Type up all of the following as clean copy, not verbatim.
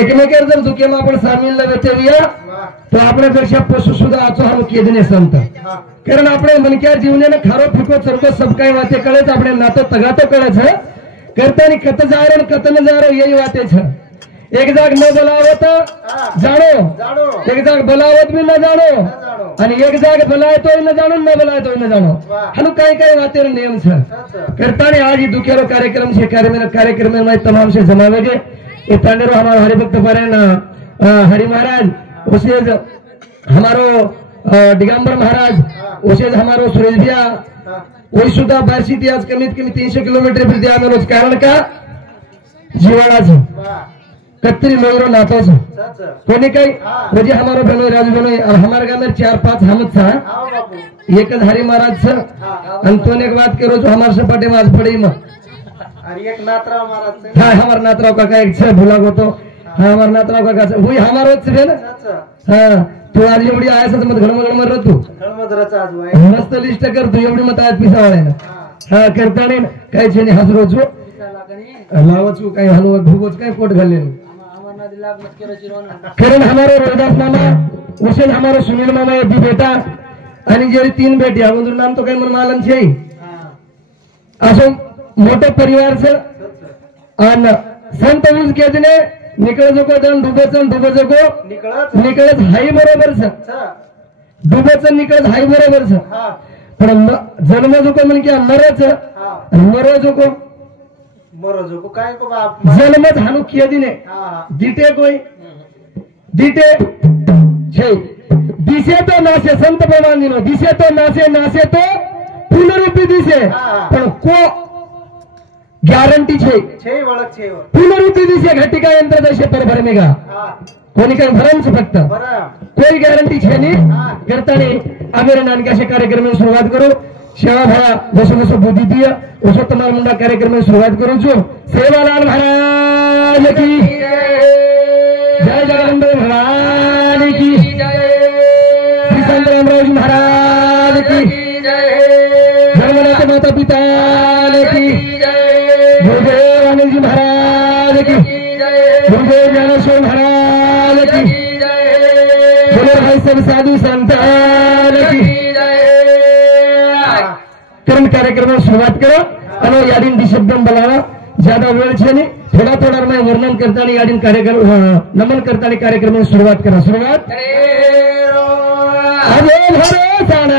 एकमेकांवर जर दुखेમાં आपण સામેલ વેચેવિયા તો आपल्यापेक्षा पशु सुद्धा आचो हम केदने संत कारण આપણે મનક્યા જીવને ખારો ફીકો ચરકો સબ કાઈ વાતે કળે છે આપણે નાતો તગાતો કળે છે કરતાની કત જારે ને કત ન જારો यही વાતે છે एक जाग न बोलावो तो जानो एक जाग बोलावत भी न जानो आणि एक जाग बोलाय तो न जानो न बोलाय तो न जानो हनु काही काही वातेर नियम છે करतानी आज ही दुखेरो कार्यक्रम से कार्यक्रम में तमाम से जमावेगे ये तांडेरो हमारा हरिभक्त परायण हरि महाराज उसे हमारो दिगंबर महाराज उसे हमारो सुरेश भैया वही सुद्धा बारशी थी आज कमीत कमी 300 किलोमीटर फिरते आम्ही रोज कारण का जीवाणाचं कत्तरी मयूरो नातो से कोणी काही म्हणजे हमारो बनो राजू बनो हमारे गाव में 4-5 हमत था एक हरि महाराज से अंतोने एक बात करो जो हमारे सपाटे में आज पड़ी में और एक नातराव महाराज से हां हमार नातराव काका एक से भूला को तो हां हमार नातराव काका से वही हमारो से ना हां तू आज एवढी आयस मत घडमड तू घडमड रचा आज मस्त लिस्ट कर तू एवढी मत आज पिसा वाले ना हां करताने काय छेने हसरो जो लावचू काय हलवत भूगोच काय पोट घालले कारण हमारे रोहिदास मामा उसेन हमारे सुनील मामा ये भी बेटा आणि जेरी 3 बेटी अगोदर नाम तो काय मन मालम छे असो मोठे परिवार से अन संत उस केजने निकळ जको दन डुबे जको निकळत हाई बरोबर छ डुबेच निकळत हाई बरोबर छ पण जन्म जको मन क्या मरच मरो जको काय को बाप जन्म झानु केदिने दीटे कोई दीटे छे दिसे तो नासे संत भगवानी नो दिसे तो नासे तो पुनरुपी दिसे पण को गॅरंटी छे वळख छे पुनरुपी दिसे घटिका यंत्र दशे पर भरमेगा कोणी काय भरम छ फक्त कोई गॅरंटी छे नी करतानी आमेरे नानकाशे कार्यक्रम में शुरुआत करू सेवा भया जसो बुद्धि दिया उसो तुम्हारा मुंडा कार्यक्रम में शुरुआत करूं जो सेवालाल महाराज की जय जगदम्बे भवानी की श्री संत रामराज महाराज की धर्मनाथ माता पिता की गुरुदेव आनंद जी महाराज की गुरुदेव ज्ञानेश्वर महाराज की बोलो भाई सब साधु संतान की कार्यक्रम में शुरुआत करो અને યાદીન શબ્દમ બોલાવા ज्यादा वेळ છે ને થોડા में वर्णन करतानी યાદીન कार्यक्रम नमन करतानी कार्यक्रम में शुरुआत करा शुरुआत अरे भरोसा न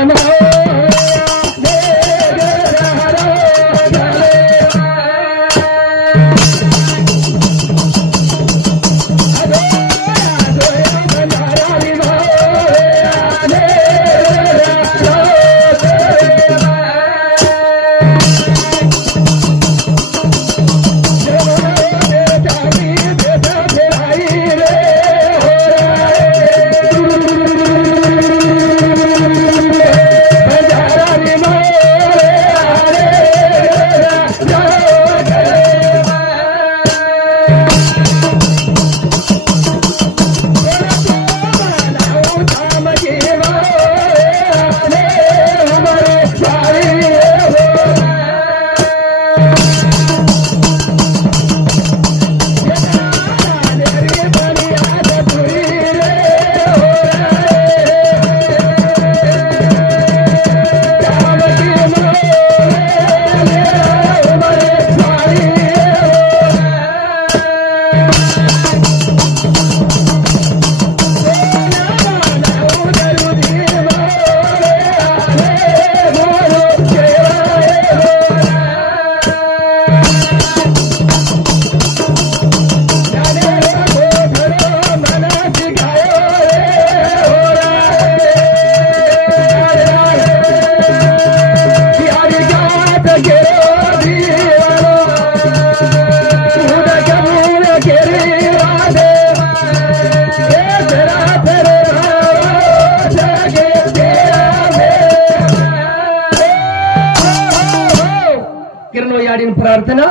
प्रार्थना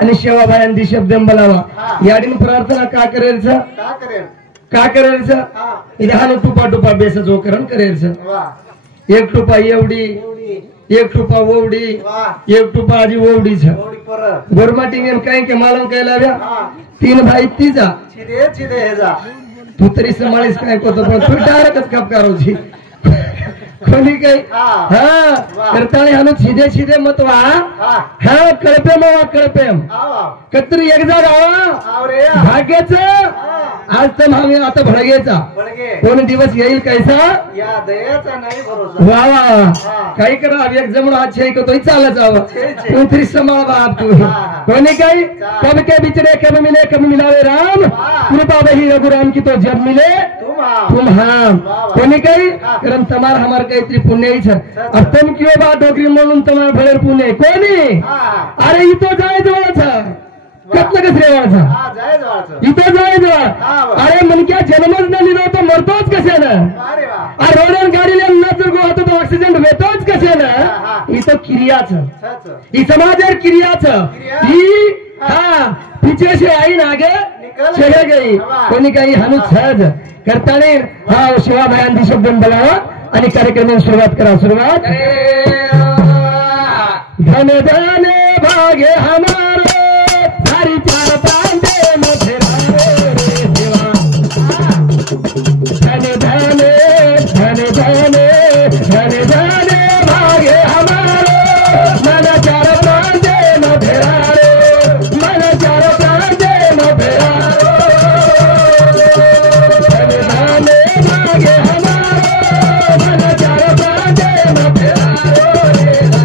आणि सेवाभायांदी शब्दम बोलावा याडीन प्रार्थना का करेलचा इथे हानो टुपा बेस जो करण करेलचा एक टुपा एवढी एक टुपा ओवडी एक टुपा आजी ओवडी छ बरं गोरमाटी में कहीं के मालूम कह लाव्या हा 3 भाई तीजा चिदे हे जा तू तरी समाळीस काय करतो पण तू डायरेक्टच कप करोची कोणी काही हा. हा करताळे हानु छिदे छिदे मतवा हा हा कळपे मवा कळपे आव कत्री एक जा गावा आव रे भाग्याचं हा आज तर आम्ही आता भडगेचा बळगे कोण दिवस येईल कैसा या दयाचा नाही भरोसा वा वा हा. काही करा एक जमून आज छे तो चालत जावं छे. तू तरी सांभाळ बाप तू हा, हा. कोणी काही चा. कब के बिचड़े कब मिले कब मिलावे राम वाह. कृपा वही रघुराम की तो जब मिले तुम हा तुम हम वाह, वाह. कोणी काही हा. कारण तमार हमार काहीतरी पुण्य ही छे अब तुम क्यों बा डोकरी म्हणून तमार भलेर पुण्य कोणी हा अरे इथं जाय जवळचा कतलं कसरे वाळचा हा जाय जवळचं इथं जाय जवळ हा, वाह. अरे मनक्या जन्मच न लिहिलं तर मरतोच कशानं अरे वा अरे रोडवर गाडीला नजर गो होतो तो ऑक्सिजन भेटोच कशानं हा. इथं क्रियाचं सच ही समाजर क्रियाचं क्रिया? ही हा पीछे से आई ना आगे निकल चले गई वाह. कोणी काही हानू सहज करताने हा शिवा भयांती शब्द बोलावा आणि कार्यक्रमाला सुरुवात करा सुरुवात धन धन भाग्य हमारो सारी चार पांडे मध्ये राहे रे देवा धन धन धन धन धन धन भाग्य हमारो मन चार पांडे मध्ये राहे मन चार पांडे मध्ये राहे धन धन भाग्य हमारो मन चार पांडे मध्ये राहे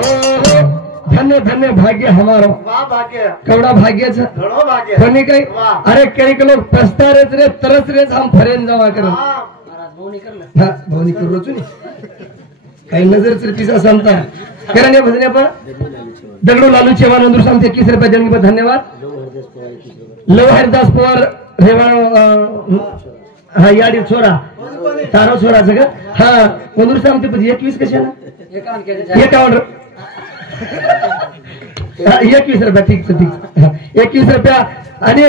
धन्य धन्य भाग्य हमारो वा भाग्य केवढा भाग्याचं घणो भाग्य कोणी काही वाह. अरे काही लोक पस्तारेच रे तरच रेच हम फरेन जमा करत हा हा भावनी करू रोचू नी काही नजर पिसा सांगता करा नाही भजने पण दगडू लालू चेवान नंदूर सांगते 21 रुपये देणगी पर धन्यवाद लव हरिदास पवार रेवाण हा याडी छोरा तारो छोराचं का हा नंदूर सांगते पण 21 कशाला 51 21 रुपया ठीक ठीक 21 रुपया आणि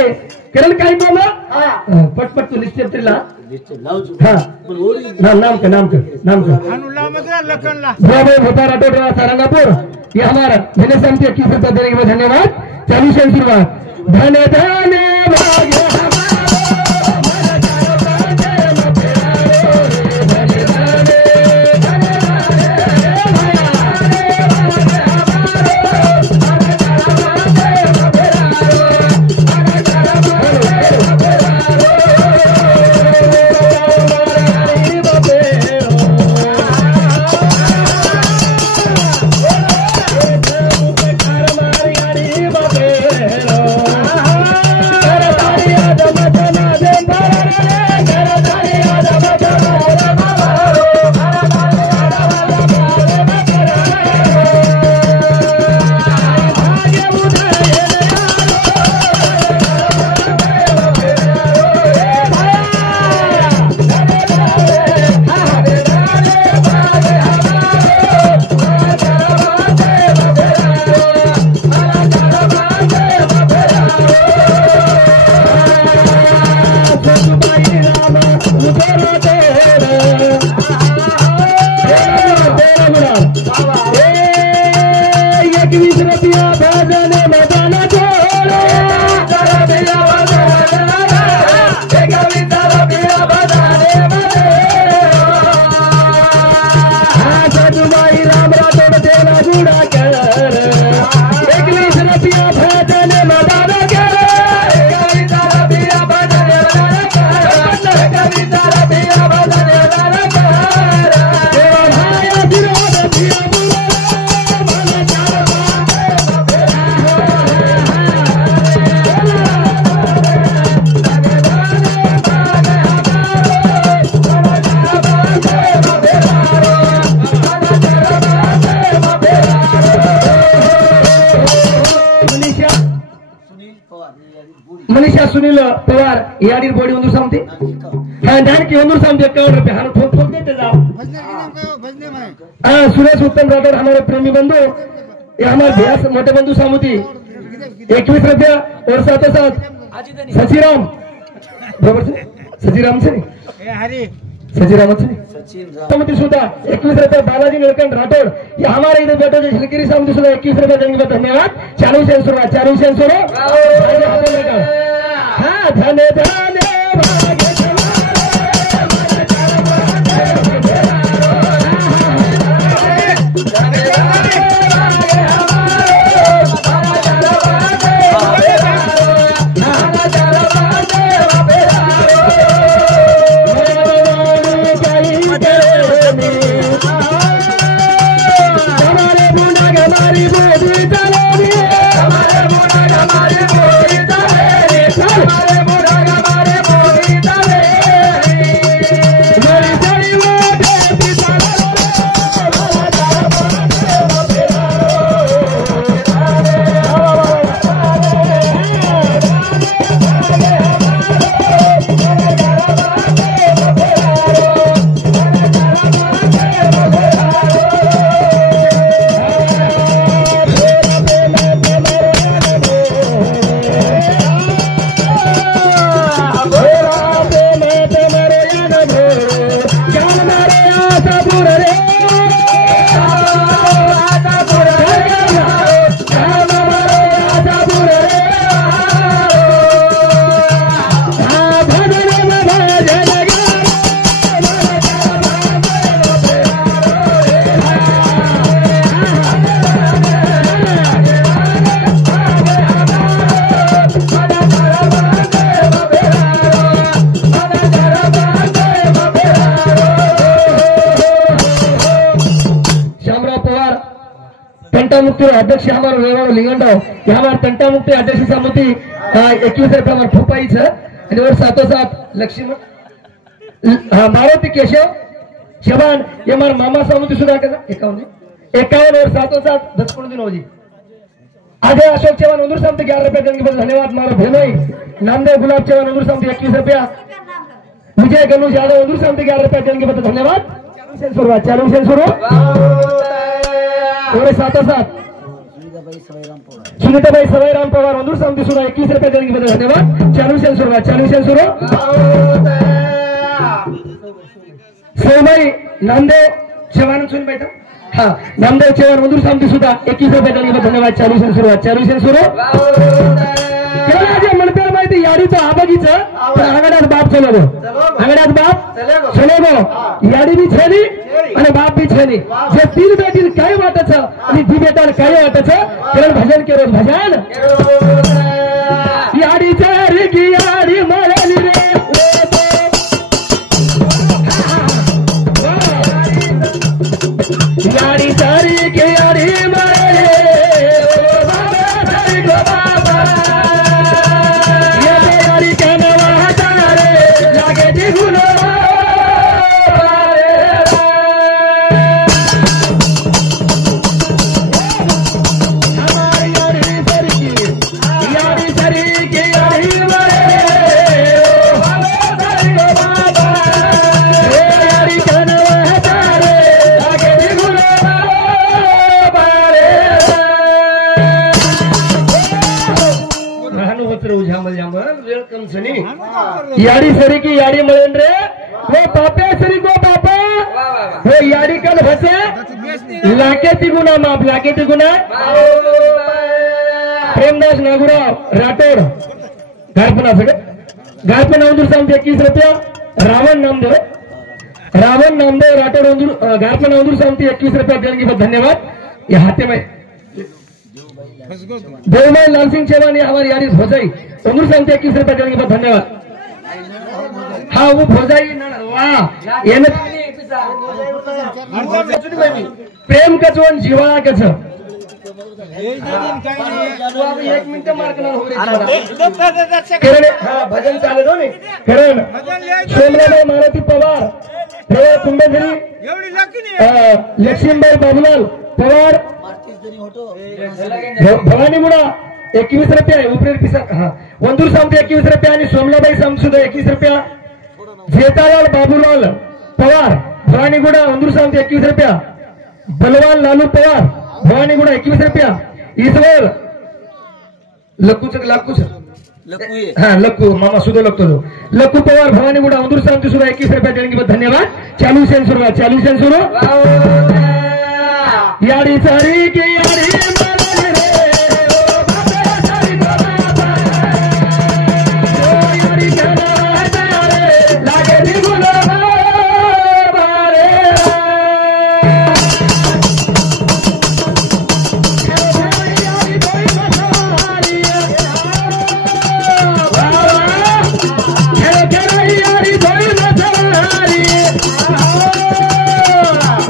करेल काही मामा हा पटपट तू निश्चित तरीला हा नाम का ब्राह्मण होता राठौड़ सारंगापुर ये हमारा मैंने समझे 21 रुपया देने के लिए धन्यवाद चालीस आशीर्वाद धन धन भाग्य मनीषा सुनील पवार याडी बॉडी ಒಂದು सांगते हा जानकी ಒಂದು सांगते 51 रुपये हा ठोक ठोक देते जा हाँ सुरेश उत्तम राठौर हमारे प्रेमी बंधु ये हमारे भैया मोटे बंधु सामुती 21 रुपया और साथों साथ सचिराम बरोबर से सचिराम से नहीं सचिराम से समिति सुधा 21 रुपये बालाजी नीलकंठ राठौड़ ये हमारे इधर बैठे जो हिलगिरी समिति सुधा 21 रुपये देंगे धन्यवाद चालू से शुरू हाँ धन्य तंटामुक्ती अध्यक्ष हमारे वेवाड़ लिंगंडाव हमारे तंटामुक्ती अध्यक्ष समिति 21 रुपये हमारे फुपाई और साथों साथ लक्ष्मण मारुति केशव शबान ये हमारे मामा समिति सुधा 51 और साथों साथ 10 दिन जी आगे अशोक चौहान उंदूर समिति 11 रुपये देने के बाद धन्यवाद मारो भाई नामदेव गुलाब चौहान उंदूर समिति 21 रुपया विजय गणेश यादव उंदूर समिति 11 रुपये देने के बाद धन्यवाद चालू से शुरू और साथों साथ सुनीताबाई सवाईराम पवार उंदूर समिति सुधा 21 रुपये देने के बाद धन्यवाद चालू से शुरू सोमई नामदेव चौहान सुन बैठा हाँ नामदेव चौहान उंदूर समिति सुधा 21 रुपये देने के बाद धन्यवाद चालू से शुरू मनपेर माहिती याडी तो आबागीच आंगड्यात बाप चलो आंगड्यात बाप चलो याडी भी छेनी અને બાપ બી છે ની જે તીન બેટી કઈ વાતે છે અને દી બેટા કઈ વાતે છે કેરણ ભજન કેરો ભજન याडी चारी की याडी मळली रे याडी चारी की याडी मळली ओ बाबा चारी गो बाबा ये याडी कनवा हटारे लागे दिगुलो याडी सरी की याडी मळेन रे वो पापे सरी को पापा वो याडी कल भसे लाके तिगुना माप लाके तिगुना प्रेमदास नागुराव राठौड़ गायपना सगळे गायपना उंदूर समिति 21 रुपया रावण नामदेव राठौड़ उंदूर गायपना उंदूर समिति 21 रुपया देने के धन्यवाद ये हाथे में देवमय लाल सिंह चौहान हमारी यारी भोजाई उंदूर समिति 21 रुपया देने के धन्यवाद हाँ वो भोजाई वाह ये प्रेम का जोन जीवा का एक मिनिट मार्क भजन चाले दो करण सोमनाबाई मारुती पवार कुंभेझरी लक्ष्मीबाई बाबूलाल पवार भवानीगुड़ा 21 रुपये उपरी पिसा हाँ वंदूर समिति 21 रुपया आणि सोमलाबाई समिति सुद्धा 21 रुपया जेतालाल बाबूलाल पवार भवानीगुड़ा वंदूर समिति 21 रुपया बलवान लालू पवार भवानीगुड़ा 21 रुपया ईश्वर लक्कूच लाकूच लकू ये हाँ लक्कू मामा सुधो लगतो जो लक्कू पवार भवानी गुड़ा अंदूर शांति सुधा 21 रुपया देने के बाद धन्यवाद चालू सेन शुरू यारी सारी की यारी मरने रे, ओ बाबा सारी बाबा, ओ यारी जाना तारे, लागे दी गुलाब बारे। यारी कोई मसवारी यारी कोई मसवारी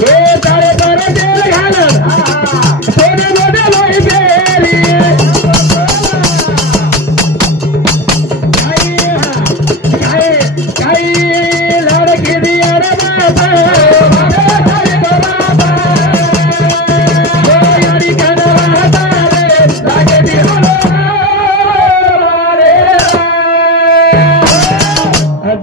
ये तारे तारे तेल घालत सोने मोठे लोई बेली काही लाडकी दिया रे बाबा तारे बाबा ओ यारी कनवा तारे लागे दी रे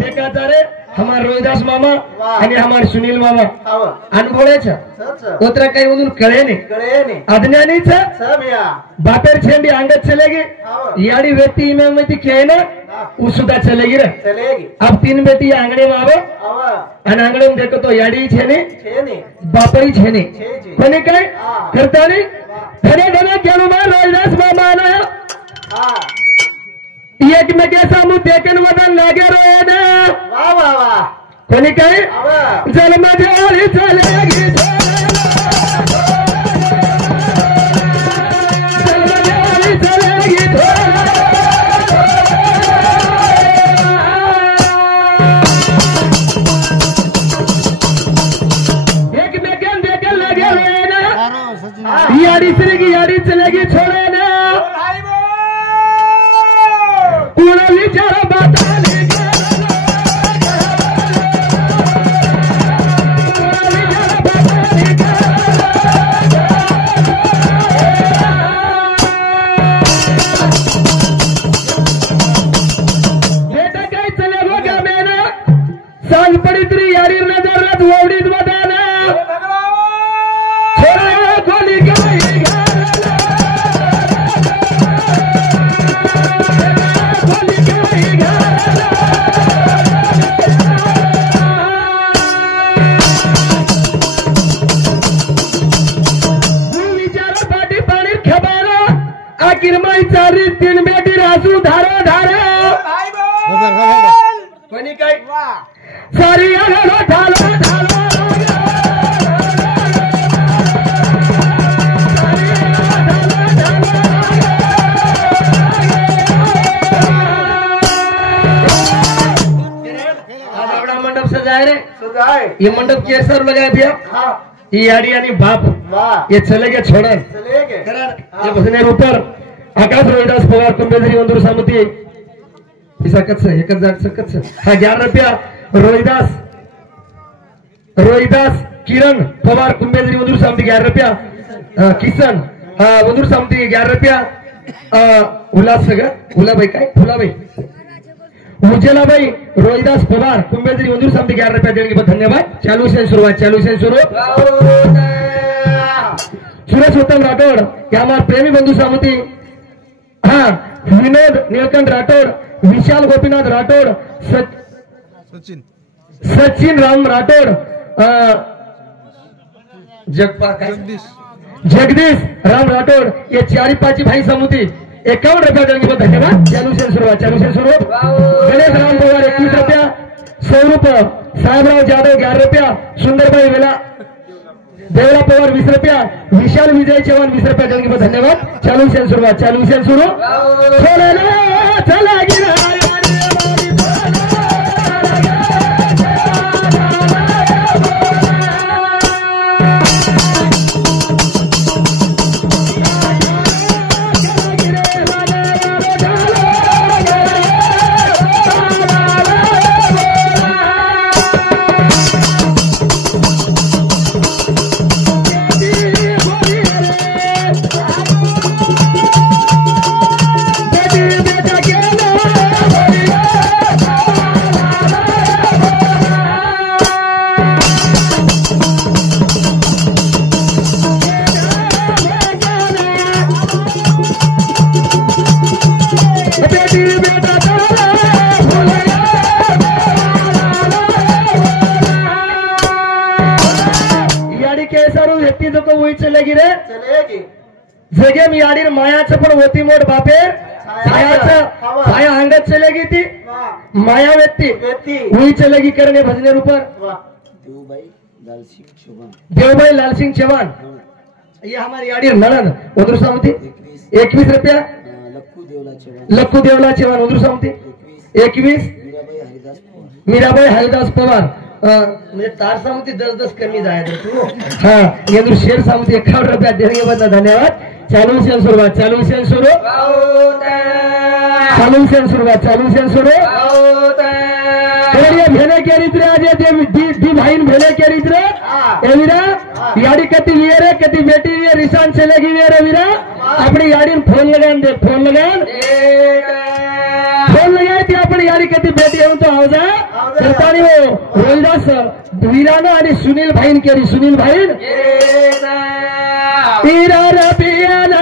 देखा तारे हमार रोहिदास मामा आणि हमार सुनील मामा आव अनुभवण्याच्या सच उतरा काही म्हणून कळे नाही गळे ने अज्ञानीच सब या बापेर छेंडी अंगत चलेगी आव याड़ी व्यक्ति में मत क्या ना वो सुधा चलेगी रे चलेगी अब 3 बेटी आंगणे में आवो आव आणि आंगणे में देखो तो याड़ी छेने छे ने बापरी छेने छे कोणी काय हा. करता नाही धने धने केलुमा रोहिदास मामा ना हा एक में कैसा मुंह देखन वदन लागे रोए ना वा वा वा कोणी काय आव जल मजाली चलेगी जल मजाली चलेगी एक में गन देखन लगे रोए ना यारी चलेगी यारी चलेगी छोड़े ना कुणाली जरा बताने कुणाली जरा बताने बेटा काय चले बघा मेना सांग पडी तरी यारी नजर रात ओवडीत वदाना छोरा खोली गई खोली गई विचारा पाठी पाणी खेबारा आखिर माई चारी 3 बेटी रासू धारा धारा कोणी काय सारी आलो ढाला ढाला आज अपना मंडप सजाए रे सुधाय ये मंडप कैसा लगाए भैया हा ये यारी यानी बाप वाह ये चले गए छोड़न चलेगे ये बसने ऊपर आकाश रोहिदास पवार कुंभेजरी वंदूर सामती एकच जाट सकत हा 11 रुपया रोहिदास किरण पवार कुंभेजरी वंदूर सामती 11 रुपया किसन वंदूर सामती 11 रुपया उल्हास सगळं उलाबाई काय फुलाबाई उज्जलाबाई रोहिदास पवार कुंभेजरी वंदूर सामती 11 रुपया देने के बाद धन्यवाद चालू से शुरू सुरेश उत्तम राठोड या हमारे प्रेमी बंधु सामती हाँ विनोद नीलकंठ राठोड विशाल गोपीनाथ राठोड सचिन राम राठोड जगदीश राम राठोड ये 4-5 भाई समुती 51 रुपया देने के बाद धन्यवाद चालू से शुरू गणेश राम पवार 21 रुपया स्वरूप साहेबराव जाधव 11 रुपया सुंदरबाई वेला देवला पवार 20 रुपया विशाल विजय चौहान 20 रुपया देने के बाद धन्यवाद चालू से शुरू चला गिरा बेटा चलेगी जगे मी आडीर मायाचं पण होती मोठ बापे छायाचं छाया अंगत चलेगी ती वाह माया व्यक्ति बेटी हुई चलेगी करने भजने ऊपर वाह देवभाई लाल सिंह चौहान ये हमारी आडीर ननद उधर सामती 21 रुपया लक्कू देवला चव्हाण उधर सामती 21 मीराबाई हरिदास पवार म्हणजे तार सामती 10 कमी जाए हाँ ये तो शेर सामती 51 रुपया देने के बदला धन्यवाद चालू से शुरुआत चालू से शुरू चालू से शुरू ये भेले के रित्र आज दी भाईन भेले के रित्र ए वीरा याडी कति वीरे कति बेटी वीर रिसान चलेगी वीरे वीरा अपनी याडी फोन लगान दे फोन लगान ती आपण याडी कति बेटी येऊन तो आवाजा करतानी हो रोहिदास वीरानो आणि सुनील भाईन केरी सुनील भाईन वीरा रबिया ना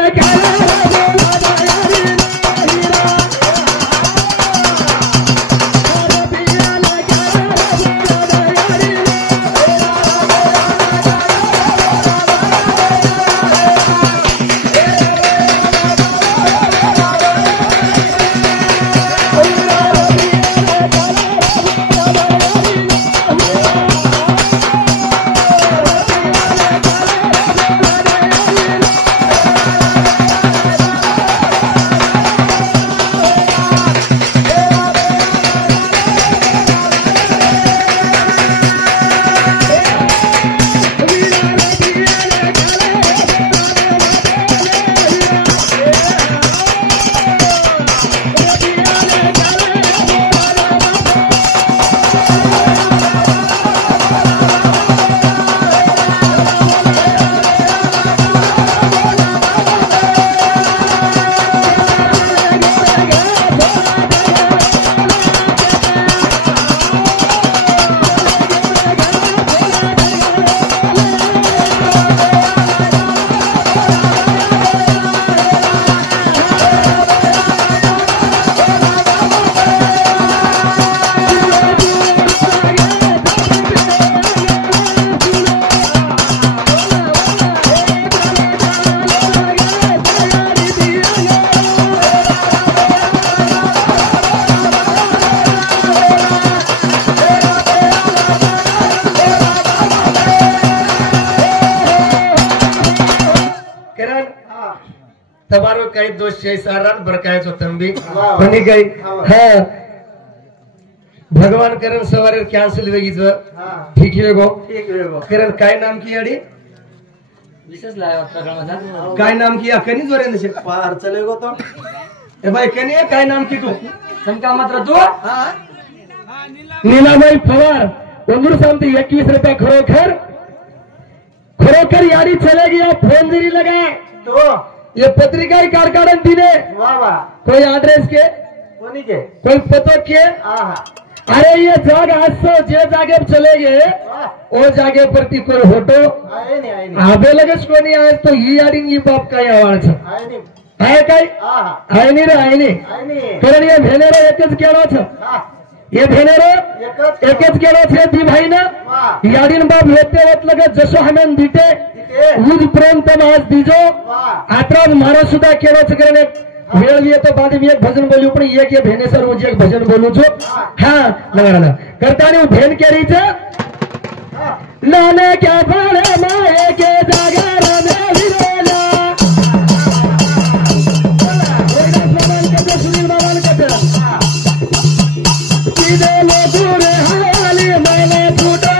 तबारो काही दोष सारात बरकायचो तंबी कोणी काही हा भगवान करण सवारे कॅन्सल वेगीच ठीक आहे गो करण काय नाम की अडी विशेष लाया काय नाम की कनी जोरे नसे पार चलेगो तो ए भाई कनी काय नाम की तू समका मात्र तू नीलाबाई पवार उंदूर सामती 21 रुपया खरोखर यारी चलेगी आप फोन जरी लगा तो ये पत्रिका ही कारकारण दिने वाह वाह कोई एड्रेस के कोनी के कोई पतो के अरे ये जग आज तो जे जागे चले गए वो जागे प्रति कोई होटो आए नहीं आबे लगेच कोणी आहे तो ही याडी ही बाप काय आवाज आए नहीं आहे काय आहे नाही रे आहे नाही कारण ये भेनेरो एकच केलो छ ये भेनेरो एकच केलो छे दी भाई ना याडीन बाप येते होत लगे जसो हमेन दिते उज प्रेम तम आज दीजो आत्राज मारो सुद्धा केलो छ करने वेळ येतो बाद मी एक भजन बोलू पण एक ये भेने सर रोज एक भजन बोलू छो हां लगाना करतानी भेन केरीच नाने क्या बाळे माये के जागर में विरोला सुनील बाबान कथे सीधे लोगों रे हाली मैंने छूटो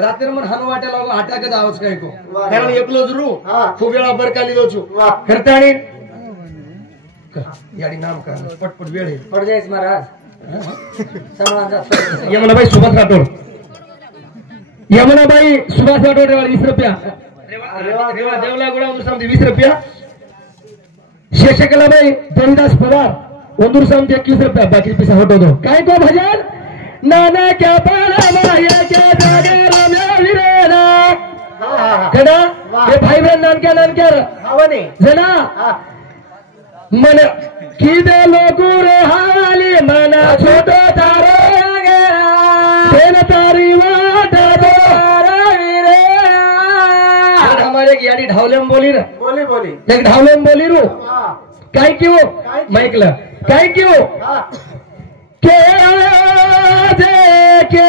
रात्री मन हानु वाटे लागो आटाकच आवाज काय को कारण एकलोच रू खूप वेळा बरकाली दो छु करताणी याडी नाम का पटपट वेळ आहे पड जायच महाराज ये मला भाई सुभाष राठोड यमुनाबाई सुभाष वाटोडेवाडी 20 रुपया देवला गोळा उंदूर सामती 20 रुपया शेषकलाबाई देवीदास पवार उंदूर सामती 21 रुपया बाकी पैसा होतो दो काय तो भजन नाना क्या पाला माया क्या जागे रम्या विरेना केडा हे भाई बहन नानक्या हवनी जना मन किदे लोगू रे हाली मना छोटो तारो तेन तारी वाट हमारे एक याडी ढावलेम बोली रे बोली बोली एक ढावलेम बोली रू हा काय क्यों माइकला काय क्यों हा के जे के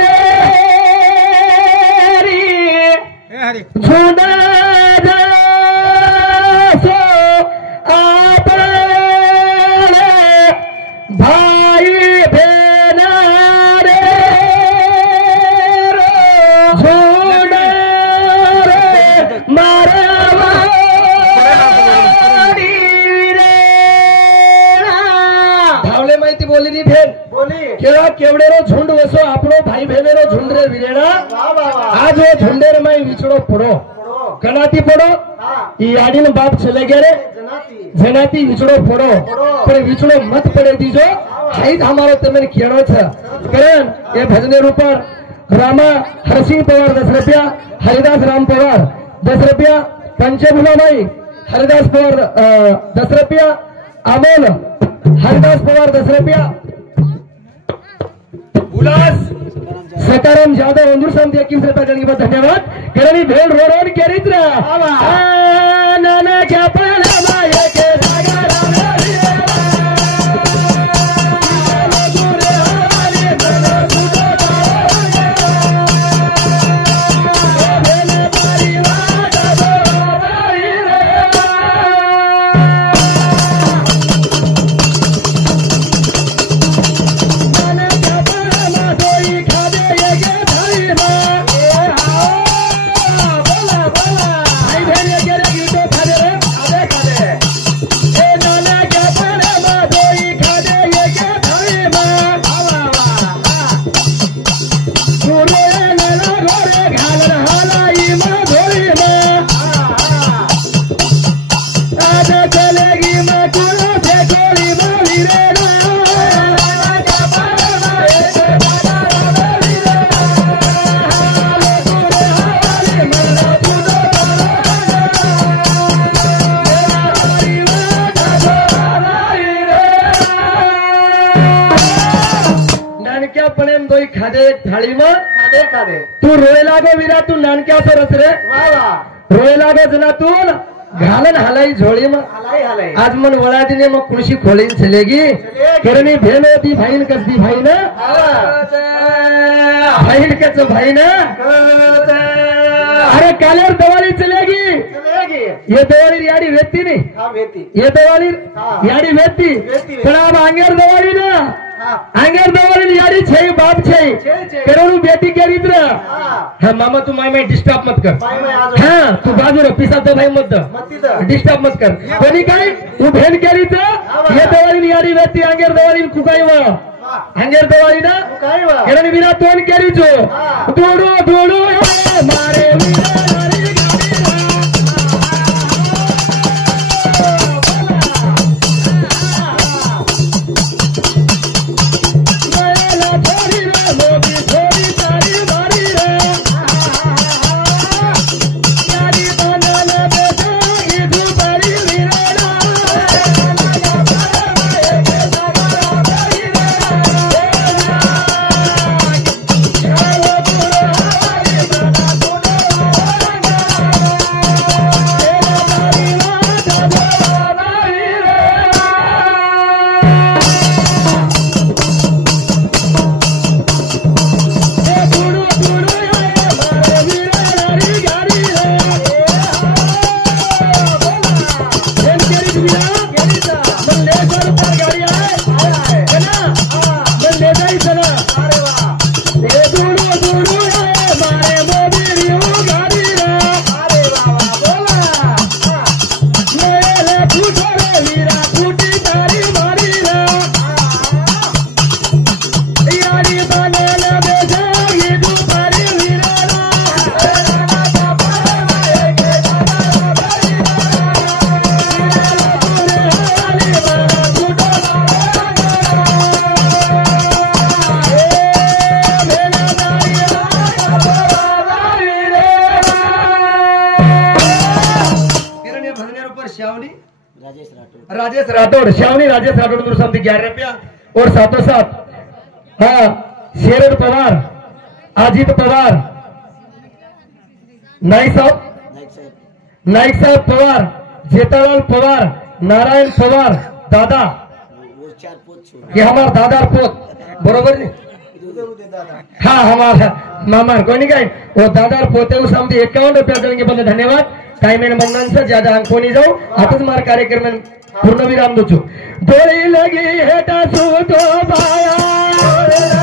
रे झुंडा जासो आपले भाई बहना रे झुंडा रे मारवाडी रे धावले माहिती बोली नी भेन बोली केळा केवडेरो झुंड वसो आपलो भाई बहनेरो झुंड रे विरेणा वाह वाह वाह आज वो झुंडेर माई विचड़ो पड़ो पढ़ो कनाती पड़ो हा ई आडीन बाप चले गए रे जनाती जनाती विचड़ो पड़ो पर विचड़ो मत पड़े दीजो हाई हमारो तमन केड़ो छ करण ये भजने ऊपर रामा हरसिंह पवार 10 रुपया हरिदास राम पवार 10 रुपया पंचभुलाबाई हरिदास पवार 10 रुपया अमोल हरिदास पवार 10 रुपया उल्लास सकाराम जाधव उंदूर सामती 21 रुपया देने के बाद धन्यवाद करणी भेल रोड चरित्र नाना क्या पाला माया के धागा रामे थाळी में खादे खादे तू रोय लागो विरा तू नानक्या सरस रे वाह वाह रोय लागो जना तू घालन हलाई झोली में हलाई हलाई आज मन वड़ा दिने में कुर्सी खोलीन चलेगी करनी भेन होती भाईन कसदी भाई ना भाईन कस भाई ना अरे कालेर दवाली चलेगी चलेगी ये दवाली याडी वेती नहीं हाँ बेटी ये दवाली हाँ। याडी वेती वेती। पण अब आंगेर दवाली ना हाँ आंगेर दवाली याडी छे बाप छे छे, छे। करोड़ू बेटी के रित्र हाँ हाँ मामा तू माई में डिस्टर्ब मत कर भाई मैं आज हाँ तू बाजू रो पिसा तो भाई मत मती दा डिस्टर्ब मत कर कोणी काय तू भेन केली तर हे दवाली याडी व्यक्ती अंगेर दवाली कुकाई वा वाह अंगेर दवाली ना काय वाह किरण विना तोंड केली जो हाँ। दोडो दोडो मारे विना मारी भजने ऊपर श्यावनी राजेश राठौड़ श्यावनी राजेश राठौड़ दूर समझी 11 रुपया और साथों साथ हाँ शेरद पवार अजीत पवार नाईक साहब पवार जेठालाल पवार नारायण पवार दादा ये हमारा दादा पोत बरोबर हाँ हमारा मामा कोई नहीं गए वो दादा पोते उस हम 51 रुपया देंगे बंद धन्यवाद टाइम एंड बंधन से ज्यादा अंक नहीं जाओ आता तुम्हारा कार्यक्रम में पूर्ण विराम दो दोड़ी लगी है तो भाया